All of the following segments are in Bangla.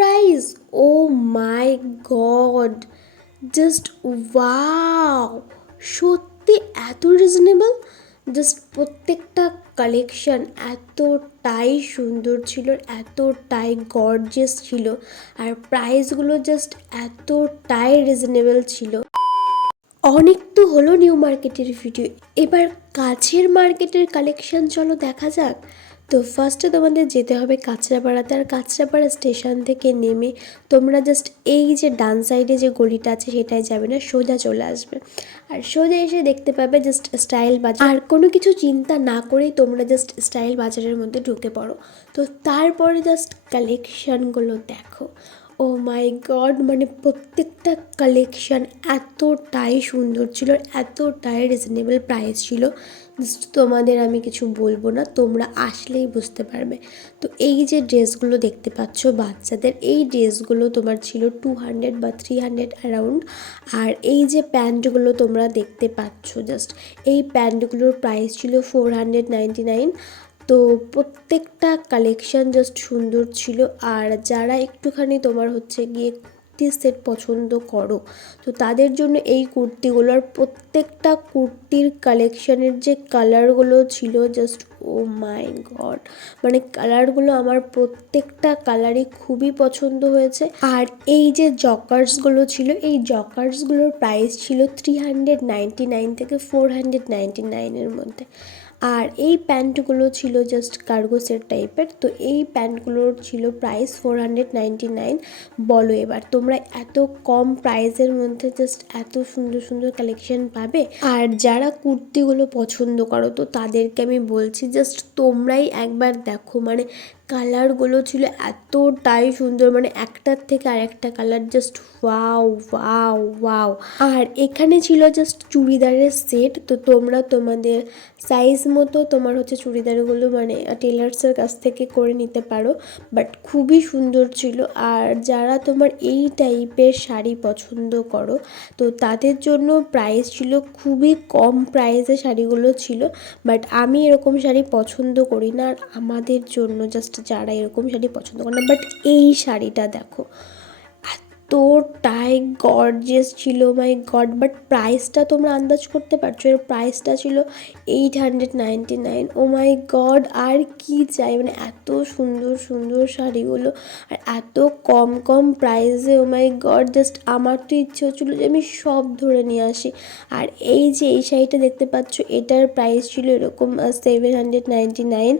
Price oh my god just wow সত্যি এত রিজনেবল জাস্ট প্রত্যেকটা কালেকশন এতটাই সুন্দর ছিল, এতটাই গর্জিয়াস ছিল আর প্রাইসগুলো জাস্ট এতটাই রিজনেবল ছিল। অনেক তো হলো নিউ মার্কেটের ভিডিও এবার কাছের মার্কেটের কালেকশন চলো দেখা যাক। তো ফার্স্টে তোমাদের যেতে হবে কাঁচরাপাড়াতে। আর কাঁচরাপাড়া স্টেশন থেকে নেমে তোমরা জাস্ট এই যে ডান সাইডে যে গলিটা আছে সেটাই যাবে না, সোজা চলে আসবে। আর সোজা এসে দেখতে পাবে জাস্ট স্টাইল বাজার। আর কোনো কিছু চিন্তা না করেই তোমরা জাস্ট স্টাইল বাজারের মধ্যে ঢুকে পড়ো। তো তারপরে জাস্ট কালেকশানগুলো দেখো। ও মাই গড মানে প্রত্যেকটা কালেকশান এতটাই সুন্দর ছিল এতটাই রিজনেবল প্রাইস ছিল। তোমাদের আমি কিছু বলব না, তোমরা আসলেই বুঝতে পারবে। তো এই যে ড্রেসগুলো দেখতে পাচ্ছ বাচ্চাদের, এই ড্রেসগুলো তোমার ছিল টু হান্ড্রেড বা থ্রি হান্ড্রেড অ্যারাউন্ড আর এই যে প্যান্টগুলো তোমরা দেখতে পাচ্ছ জাস্ট এই প্যান্টগুলোর প্রাইস ছিল ফোর হান্ড্রেড নাইনটি নাইন তো প্রত্যেকটা কালেকশন জাস্ট সুন্দর ছিল। আর যারা একটুখানি তোমার হচ্ছে গিয়ে কুর্তি সেট পছন্দ করো, তো তাদের জন্য এই কুর্তিগুলোর প্রত্যেকটা কুর্তির কালেকশনের যে কালারগুলো ছিল জাস্ট ও মাই গড মানে কালারগুলো আমার প্রত্যেকটা কালারই খুবই পছন্দ হয়েছে। আর এই যে জকার্সগুলো ছিল, এই জকার্সগুলোর প্রাইস ছিল থ্রি হান্ড্রেড নাইনটি নাইন থেকে ফোর হান্ড্রেড নাইনটি নাইনের মধ্যে। আর এই প্যান্টগুলো ছিল জাস্ট কার্গো সেট টাইপের তো এই প্যান্টগুলোর ছিল price four hundred ninety nine বলো এবার। তোমরা এত কম প্রাইসের মধ্যে জাস্ট এত সুন্দর সুন্দর কালেকশন পাবে। আর যারা কুর্তিগুলো পছন্দ করো, তো তাদেরকে আমি বলছি জাস্ট তোমরাই একবার দেখো। মানে কালারগুলো ছিল এতটাই সুন্দর মানে একটার থেকে আরেকটা colour just wow wow wow আর এখানে ছিল জাস্ট চুড়িদারের সেট তো তোমরা তোমাদের সাইজ মতো তোমার হচ্ছে চুড়িদারগুলো মানে টেলার্সের কাছ থেকে করে নিতে পারো বাট খুবই সুন্দর ছিল। আর যারা তোমার এই টাইপের শাড়ি পছন্দ করো, তো তাদের জন্য প্রাইস ছিল, খুবই কম প্রাইসে শাড়িগুলো ছিল বাট আমি এরকম শাড়ি পছন্দ করি না। আর আমাদের জন্য জাস্ট যারা এরকম শাড়ি পছন্দ করে না। বাট এই শাড়িটা দেখো এতটাই গর্জিয়াস ছিল মাই গড বাট প্রাইসটা তোমরা আন্দাজ করতে পারছ, এর প্রাইসটা ছিল eight hundred ninety nine oh my god আর কি চাই? মানে এত সুন্দর সুন্দর শাড়িগুলো, আর এত কম কম প্রাইসে ও মাই গড জাস্ট আমার তো ইচ্ছে হচ্ছিল যে আমি সব ধরে নিয়ে আসি। আর এই যে এই শাড়িটা দেখতে পাচ্ছ, এটার প্রাইস ছিল এরকম seven hundred ninety nine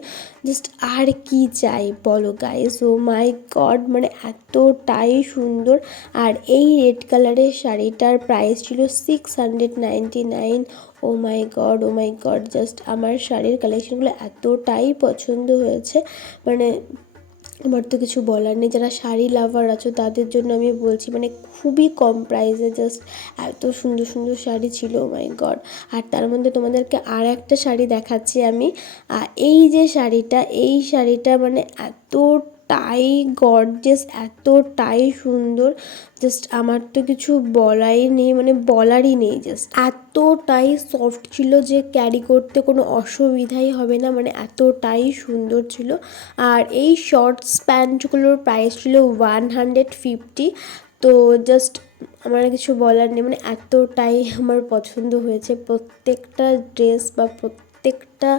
just আর কি চাই বলো গাইস ও মাই গড মানে এতটাই সুন্দর। আর এই রেড কালারের শাড়িটার প্রাইস ছিল six hundred ninety nine oh my god oh my god just আমার শাড়ির কালেকশনগুলো এতটাই পছন্দ হয়েছে। মানে আমার তো কিছু বলার নেই। যারা শাড়ি লাভার আছো, তাদের জন্য আমি বলছি মানে খুবই কম প্রাইসে জাস্ট এত সুন্দর সুন্দর শাড়ি ছিল। মাই গড আর তার মধ্যে তোমাদেরকে আর একটা শাড়ি দেখাচ্ছি আমি। এই যে শাড়িটা, এই শাড়িটা মানে এতটাই গর্জেস এতটাই সুন্দর। জাস্ট আমার তো কিছু বলাই নেই মানে বলারই নেই জাস্ট এতটাই সফট ছিল যে ক্যারি করতে কোনো অসুবিধাই হবে না মানে এতটাই সুন্দর ছিল। আর এই শর্টস প্যান্টগুলোর প্রাইস ছিল ওয়ান হান্ড্রেড ফিফটি তো জাস্ট আমার কিছু বলার নেই মানে এতটাই আমার পছন্দ হয়েছে। প্রত্যেকটা ড্রেস বা প্রত্যেকটা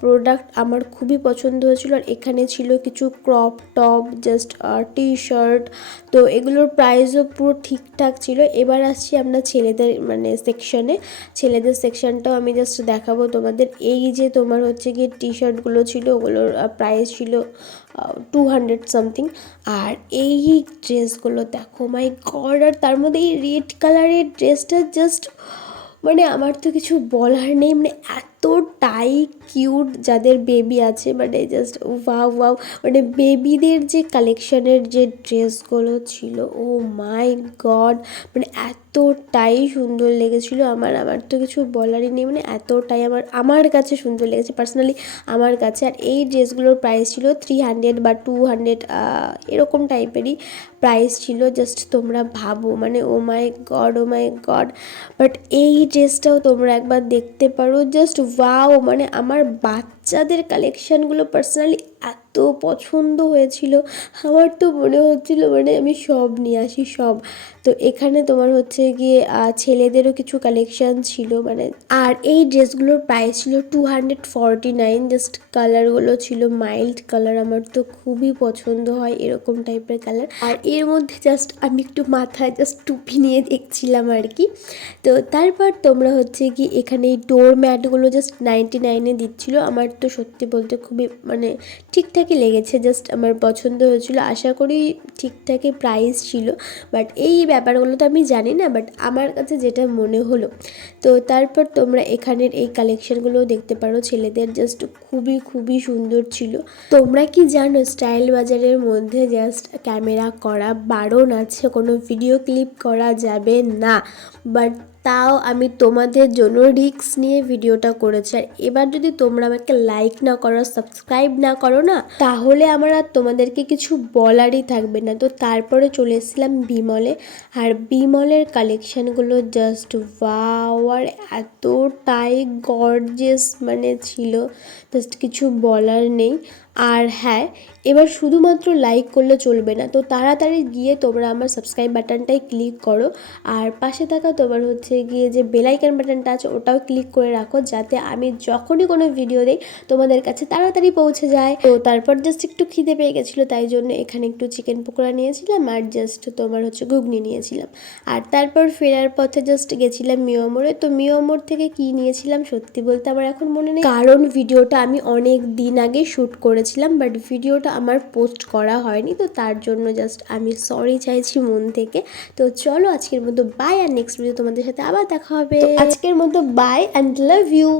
প্রোডাক্ট আমার খুবই পছন্দ হয়েছিল। আর এখানে ছিল কিছু crop top just T shirt তো এগুলোর প্রাইসও পুরো ঠিকঠাক ছিল। এবার আসছি আমরা ছেলেদের মানে সেকশনে ছেলেদের সেকশনটাও আমি জাস্ট দেখাবো তোমাদের। এই যে তোমার হচ্ছে গিয়ে টি শার্টগুলো ছিল, ওগুলোর প্রাইস ছিল টু হান্ড্রেড সামথিং আর এই ড্রেসগুলো দেখো মাই গড আর তার মধ্যে এই রেড কালারের ড্রেসটা জাস্ট মানে আমার তো কিছু বলার নেই। মানে এতটাই কিউট যাদের বেবি আছে মানে জাস্ট ওয়াও ওয়াও। মানে বেবিদের যে কালেকশনের যে ড্রেসগুলো ছিল, ও মাই গড! মানে এতটাই সুন্দর লেগেছিলো। আমার আমার তো কিছু বলারই নেই। মানে এতটাই আমার আমার কাছে সুন্দর লেগেছে। পার্সোনালি আমার কাছে। আর এই ড্রেসগুলোর প্রাইস ছিল থ্রি হান্ড্রেড বা টু হান্ড্রেড এরকম টাইপেরই প্রাইস ছিল। জাস্ট তোমরা ভাবো। মানে ও my god, oh my god! But এই ড্রেসটাও তোমরা একবার দেখতে পারো। জাস্ট ওয়াও মানে আমার বাচ্চাদের কালেকশানগুলো পার্সোনালি এত পছন্দ হয়েছিল। আমার তো মনে হচ্ছিল মানে আমি সব নিয়ে আসি, সব। তো এখানে তোমার হচ্ছে গিয়ে ছেলেদেরও কিছু কালেকশান ছিল মানে আর এই ড্রেসগুলোর প্রাইস ছিল two hundred forty nine just কালারগুলো ছিল মাইল্ড কালার আমার তো খুবই পছন্দ হয় এরকম টাইপের কালার আর এর মধ্যে জাস্ট আমি একটু মাথায় জাস্ট টুপি নিয়ে দেখছিলাম আর কি তো তারপর তোমরা হচ্ছে কি এখানে এই ডোর ম্যাটগুলো জাস্ট নাইনটি নাইনে দিচ্ছিল। আমার তো সত্যি বলতে খুবই মানে ঠিকঠাকই লেগেছে জাস্ট আমার পছন্দ হয়েছিল। আশা করি ঠিকঠাকই প্রাইস ছিল। বাট এই ব্যাপারগুলো তো আমি জানি না বাট আমার কাছে যেটা মনে হলো, তো তারপর তোমরা এখানের এই কালেকশনগুলোও দেখতে পারো। ছেলেদের জাস্ট খুবই খুবই সুন্দর ছিল। তোমরা কি জানো স্টাইল বাজারের মধ্যে জাস্ট ক্যামেরা করা বারণ আছে, কোনো ভিডিও ক্লিপ করা যাবে না। বাট তাও আমি তোমাদের জন্য রিস্ক নিয়ে ভিডিওটা করেছি। আর এবার যদি তোমরা আমাকে লাইক না করো সাবস্ক্রাইব না করো না, তাহলে আমার আর তোমাদেরকে কিছু বলারই থাকবে না। তো তারপরে চলে এসেছিলাম বিমলে আর বিমলের কালেকশানগুলো জাস্ট ওয়াও আর এতটাই গর্জেস মানে ছিল। জাস্ট কিছু বলার নেই। আর হ্যাঁ এবার শুধুমাত্র লাইক করলে চলবে না। তো তাড়াতাড়ি গিয়ে তোমরা আমার সাবস্ক্রাইব বাটনটাই ক্লিক করো। আর পাশে থাকা তোমার হচ্ছে গিয়ে যে বেলাইকান বাটনটা আছে, ওটাও ক্লিক করে রাখো যাতে আমি যখনই কোনো ভিডিও দিই, তোমাদের কাছে তাড়াতাড়ি পৌঁছে যায়। তো তারপর জাস্ট একটু খিদে পেয়ে গেছিল, তাই জন্য এখানে একটু চিকেন পকোড়া নিয়েছিলাম আর জাস্ট তোমার হচ্ছে ঘুগনি নিয়েছিলাম। আর তারপর ফেরার পথে জাস্ট গেছিলাম মিয়মোড়ে। তো মিয়মোড় থেকে কি নিয়েছিলাম সত্যি বলতে আমার এখন মনে নেই। কারণ ভিডিওটা আমি অনেক দিন আগে শ্যুট করেছিলাম বাট ভিডিওটা আমার পোস্ট করা হয়নি তো তার জন্য জাস্ট আমি সরি চাইছি মন থেকে। তো চলো আজকের মতো বাই আর নেক্সট ভিডিও তোমাদের সাথে আবার দেখা হবে। আজকের মতো বাই অ্যান্ড লাভ ইউ